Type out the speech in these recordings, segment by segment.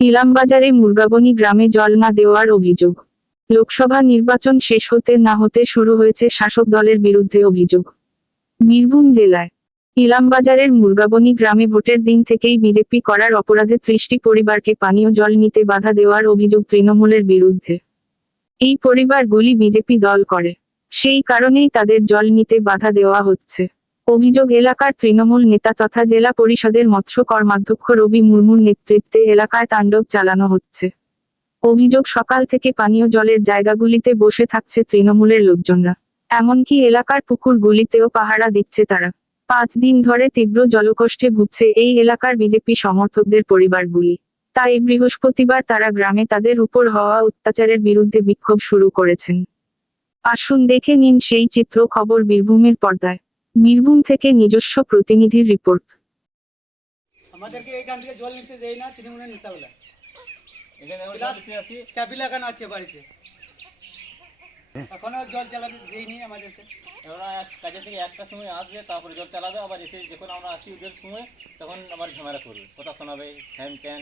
ইলামবাজারে মুরগাবনী গ্রামে জল না দেওয়ার অভিযোগ। লোকসভা নির্বাচন শেষ হতে না হতে শুরু হয়েছে শাসক দলের বিরুদ্ধে অভিযোগ। বীরভূম জেলায় ইলামবাজারের মুরগাবনী গ্রামে ভোটের দিন থেকেই বিজেপি করার অপরাধে ৩০টি পরিবারকে পানীয় জল নিতে বাধা দেওয়ার অভিযোগ তৃণমূলের বিরুদ্ধে। এই পরিবারগুলি বিজেপি দল করে, সেই কারণেই তাদের জল নিতে বাধা দেওয়া হচ্ছে। অভিযোগ এলাকার তৃণমূল নেতা তথা জেলা পরিষদের মৎস্য কর্মাধ্যক্ষ রবি মুর্মুর নেতৃত্বে এলাকায় তাণ্ডব চালানো হচ্ছে। অভিযোগ, সকাল থেকে পানীয় জলের জায়গাগুলিতে বসে থাকছে তৃণমূলের লোকজনরা, এমনকি এলাকার পুকুরগুলিতেও পাহারা দিচ্ছে তারা। 5 দিন ধরে তীব্র জলকষ্টে ভুগছে এই এলাকার বিজেপি সমর্থকদের পরিবারগুলি। তাই বৃহস্পতিবার তারা গ্রামে তাদের উপর হওয়া অত্যাচারের বিরুদ্ধে বিক্ষোভ শুরু করেছেন। আসুন দেখে নিন সেই চিত্র। খবর বীরভূমের পর্দায়। বীরভূম থেকে নিজস্ব প্রতিনিধির রিপোর্ট। আমাদেরকে এখান থেকে জল নিতে দেয় না তৃণমূলের নেতাগুলা। চাবি লাগানো আছে বাড়িতে, এখনো জল চালাতে দেয়নি আমাদেরকে। ওরা কাজে থেকে একটার সময় আসবে, তারপরে জল চালাবে, আবার এসে যখন আমরা আসি ওদের সময় তখন আবার ঝামেলা করবে, কথা শোনাবে, হ্যান ত্যান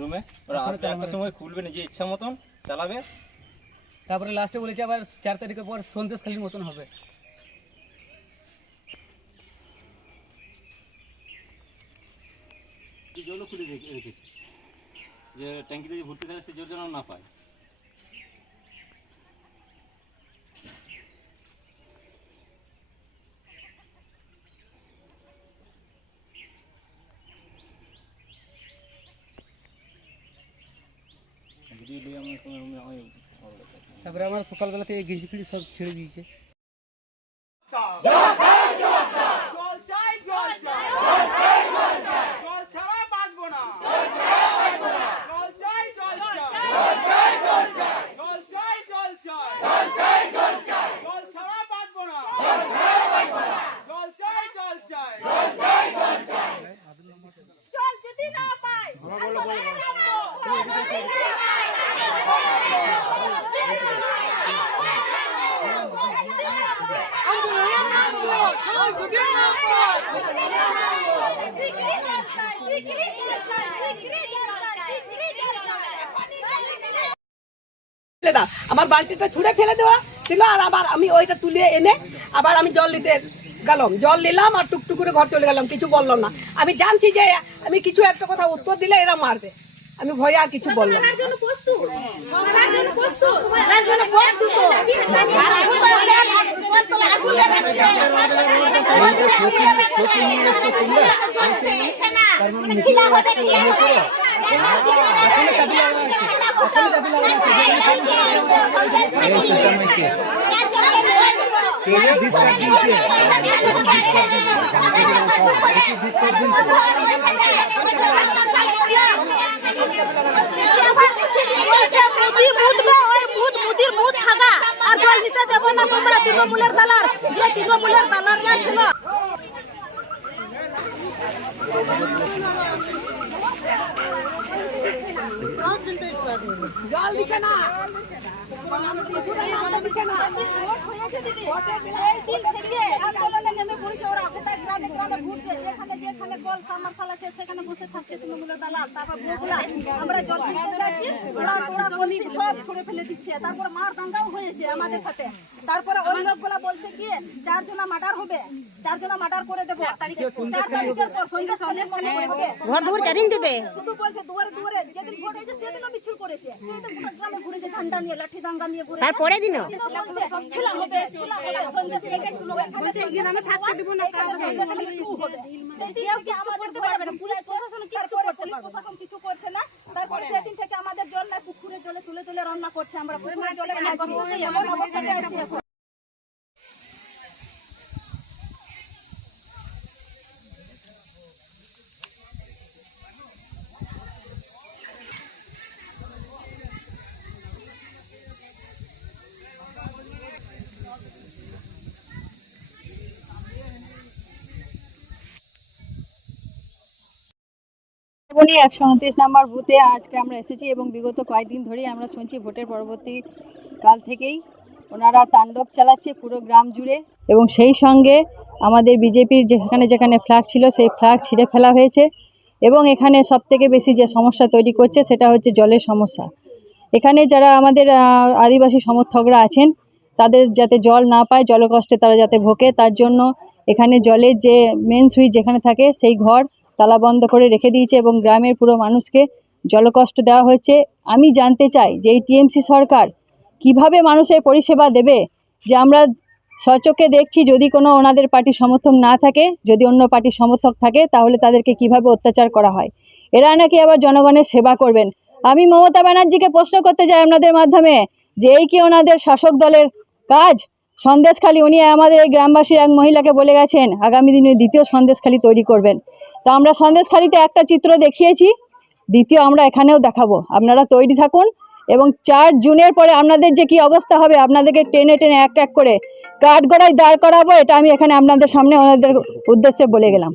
রুমে। ওরা আসবে একটার সময়, খুলবে নিজে ইচ্ছা মতন চালাবে, তারপরে লাস্টে বলেছে আবার 4 তারিখের পর সন্দেশখালির মতন হবে। জলও খুলে রেখেছে যে ট্যাঙ্কিতে যে ভর্তি থাকে সে জল যেন না পায়। তারপরে আমার সকালবেলা থেকে গেঞ্জি ফিঞ্জি সব ছেড়ে দিয়েছে। আমার বালতিটা ছুঁড়ে ফেলে দেওয়া ছিল, আর আবার আমি ওইটা তুলে এনে আবার আমি জল নিতে গেলাম, জল নিলাম আর টুকটুক করে ঘর চলে গেলাম, কিছু বললাম না। আমি জানছি যে আমি কিছু একটা কথা উত্তর দিলে এরা মারবে, আমি ভয়ে আর কিছু বললাম না। আর জল নিতে দেবো না তোমরা, তৃণমূলের দালাল, যে তৃণমূলের দালালরা ছিল। জল দিচ্ছে না, সেখানে বসে থাকছে তৃণমূলের দালাল। তারপর আমরা জল কিনতে যাচ্ছি, সব ছুড়ে ফেলে দিচ্ছে। তারপর মার দাঙ্গাও হয়েছে আমাদের সাথে। তারপরে ওই লোকগুলা বলছে কি 4 জনা মার্ডার হবে, 4 জনা মার্ডার করে দেবো, 4 তারিখের পর সন্ধ্যা ঘর ধরে চারিন দেবে। শুধু বলছে দুয়ারে দুয়ারে, যেদিন ভোট হয়েছে সেদিনও মিছিল করেছে, সেদিন গ্রামে ঘুরেছে, ঝান্ডা নিয়ে, লাঠি দাঙ্গা নিয়ে ঘুরে। তারপরে দিন গ্রামে থাকতে দিব না, কিছু করছে না। তারপরে সেদিন থেকে আমাদের জল না, পুকুরের জলে তুলে তুলে রান্না করছে, আমরা পুকুরের জলে এমন অবস্থাতে আছি এখন। বনি 129 নম্বর বুথে আজকে আমরা এসেছি এবং বিগত কয়েকদিন ধরেই আমরা শুনছি ভোটের পরবর্তী কাল থেকেই ওনারা তাণ্ডব চালাচ্ছে পুরো গ্রাম জুড়ে, এবং সেই সঙ্গে আমাদের বিজেপির যেখানে যেখানে ফ্ল্যাগ ছিল সেই ফ্ল্যাগ ছিঁড়ে ফেলা হয়েছে এবং এখানে সবথেকে বেশি যে সমস্যা তৈরি করছে সেটা হচ্ছে জলের সমস্যা। এখানে যারা আমাদের আদিবাসী সমর্থকরা আছেন তাদের যাতে জল না পায়, জলকষ্টে তারা যাতে ভোগে, তার জন্য এখানে জলের যে মেন সুইচ যেখানে থাকে সেই ঘর তালাবন্ধ করে রেখে দিয়েছে এবং গ্রামের পুরো মানুষকে জলকষ্ট দেওয়া হয়েছে। আমি জানতে চাই যে এই টিএমসি সরকার কিভাবে মানুষের পরিষেবা দেবে, যে আমরা সচক্ষে দেখছি যদি কোনো ওনাদের পার্টির সমর্থক না থাকে, যদি অন্য পার্টির সমর্থক থাকে তাহলে তাদেরকে কিভাবে অত্যাচার করা হয়। এরা নাকি আবার জনগণের সেবা করবেন। আমি মমতা ব্যানার্জিকে প্রশ্ন করতে চাই আপনাদের মাধ্যমে যে এই কি ওনাদের শাসক দলের কাজ? সন্দেশখালি উনি আমাদের এই গ্রামবাসীর এক মহিলাকে বলে গেছেন আগামী দিনে দ্বিতীয় সন্দেশখালি তৈরি করবেন। তো আমরা সন্দেশখালিতে একটা চিত্র দেখিয়েছি, দ্বিতীয় আমরা এখানেও দেখাবো। আপনারা তৈরি থাকুন এবং 4 জুনের পরে আপনাদের যে কি অবস্থা হবে, আপনাদেরকে টেনে টেনে এক এক করে কাঠগড়ায় দাঁড় করাবো, এটা আমি এখানে আপনাদের সামনে ওনাদের উদ্দেশ্যে বলে গেলাম।